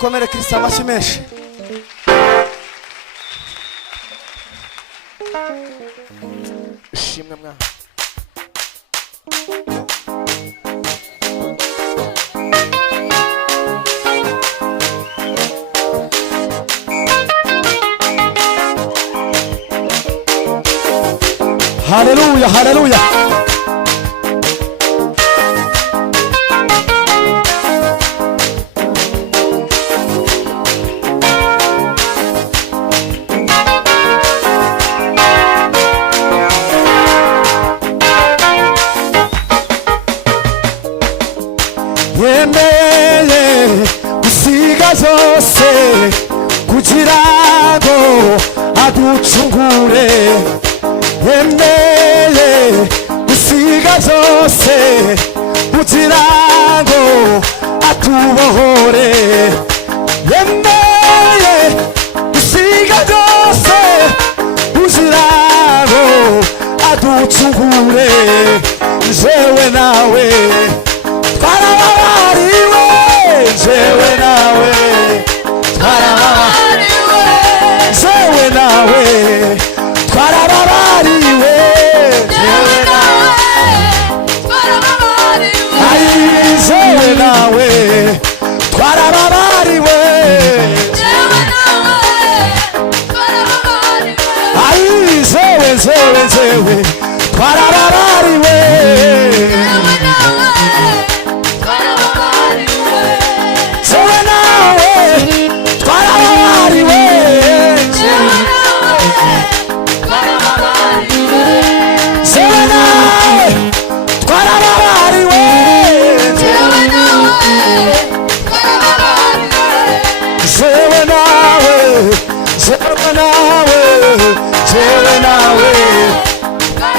dukomere Kristo amashyi menshi. Ishimwe mwana. Haleluya, haleluya. Yemeye gusiga zose kugira ngo aducungure. Yemeye gusiga zose kugira ngo atubohore. Yemeye gusiga zose kugira ngo aducungure. Jewe nawe twarababariwe, jewe nawe twarababariwe, jewe nawe twarababariwe, jewe nawe twarababariwe, ayi jewe nawe twarababariwe, jewe nawe twarababariwe, ayi jewe jewe jewe twarababariwe, jewe nawe twarababariwe, jewe nawe twarababariwe, jewe nawe twarababariwe, jewe nawe twarababariwe, jewe nawe twarababariwe, jewe nawe, jewe nawe, jewe nawe twarababariwe.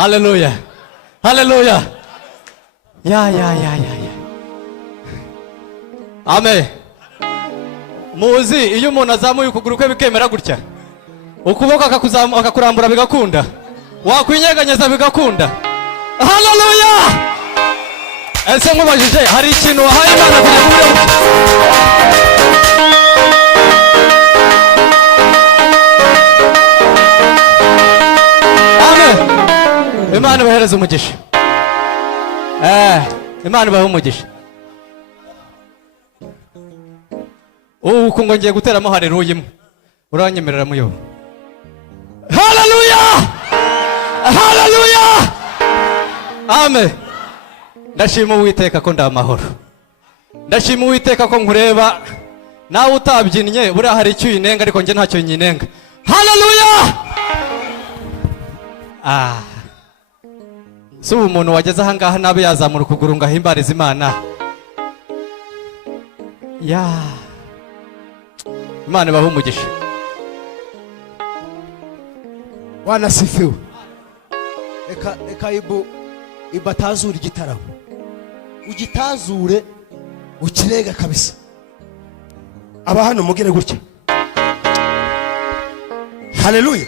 Haleluya. Haleluya. Ya. Amen. Muzi iyo umuntu azamuye ukuguru kwe bikemera gutya. Ukuboko akakurambura bigakunda. Wakwinyeganyeza bigakunda. Haleluya. Ese nkubajije hari ikintu wahaye Imana kugira ngo Amen. Imana bahereza umugisha. Imana bahe umugisha. Uko ngo ngiye guteramo haleluya imwe. Uranyemerera muyo. Haleluya! Haleluya! Amen. Ndashima Uwiteka ko ndamahoro. Ndashima Uwiteka ko nkureba nawe utabyinnye buriya hari icyo uyinenga ariko nge ntacyo nyinenga. Haleluya! Si umuntu wageze aha ngaha nabe yazamura ukuguru ngo ahimbarize Imana. Imana ibahe umugisha. Wanasifiwe. Eka ibatazura igitaramo. Ugitazure ukirega kabisa. Aba hano mugire gutya. Haleluya.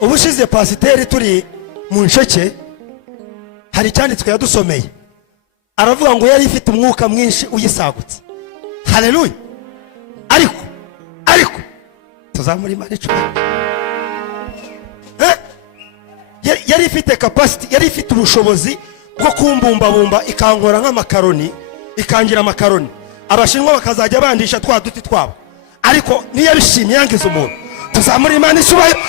Ubushize pasiteri turi mu nsheke hari cyanditswe yadusomeye. Aravuga ngo yari ifite umwuka mwinshi uyisagutse. Haleluya. Ariko tuzamura Imana icumi. Yari ifite capacity, yari ifite ubushobozi bwo kumbumbabumba ikankora nk'amakaroni, ikangira amakaroni. Abashinwa bakazajya bandisha twa duti twabo. Ariko niyo bishimye yangiza umuntu. Tuzamura Imana icubahiro.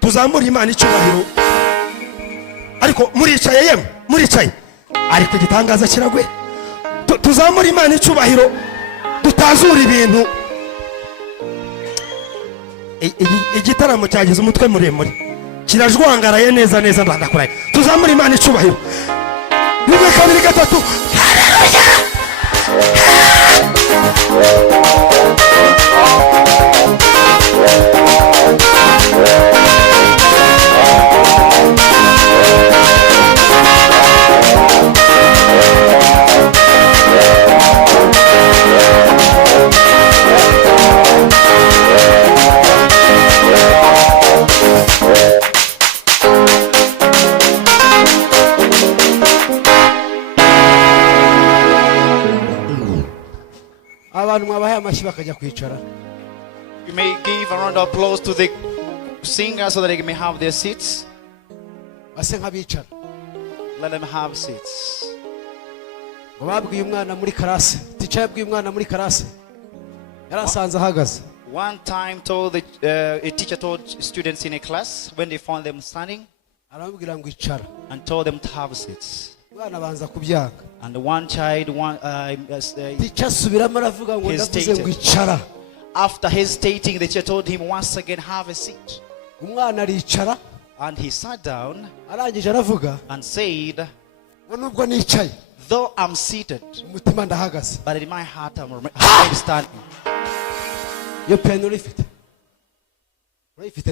Tuzamura Imana icubahiro. Ariko muricaye yemwe, muricaye. Ariko gitangaza kiragwe. Tuzamura Imana icubahiro. Tutazura ibintu. Igitaramo cyagize umutwe muremure. Kirajwangaraye neza ndakuraye. Tuzamura Imana icubahiro. Rimwe kabiri gatatu. Haleluya! Abantu mwabahaye amashyi bakajya kwicara. You may give a round of applause to the singers so that they may have their seats. Base nk'abicara. Let them have seats. Bababwiye umwana muri karase. Teacher yabwiye umwana muri karase. Yarasanze ahagaze. One time a teacher told students in a class when they found them standing Arababwira ngo icara. and told them to have seats. Umwana banza kubyanga. And one child Teacher subiramo aravuga ngo ndavuze ngo icara. After hesitating, the teacher told him once again, have a seat. Umwana aricara. And he sat down arangije aravuga and said, ngo nubwo nicaye though I'm seated, umutima ndahagaze, but in my heart I'm standing. Yo peno urifite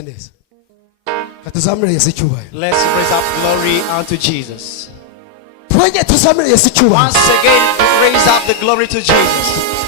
neza. Katuzamure Yesu cyubahiro. Let's raise up glory unto Jesus. Twenge tuzamure Yesu cyubahiro. Once again, raise up the glory to Jesus.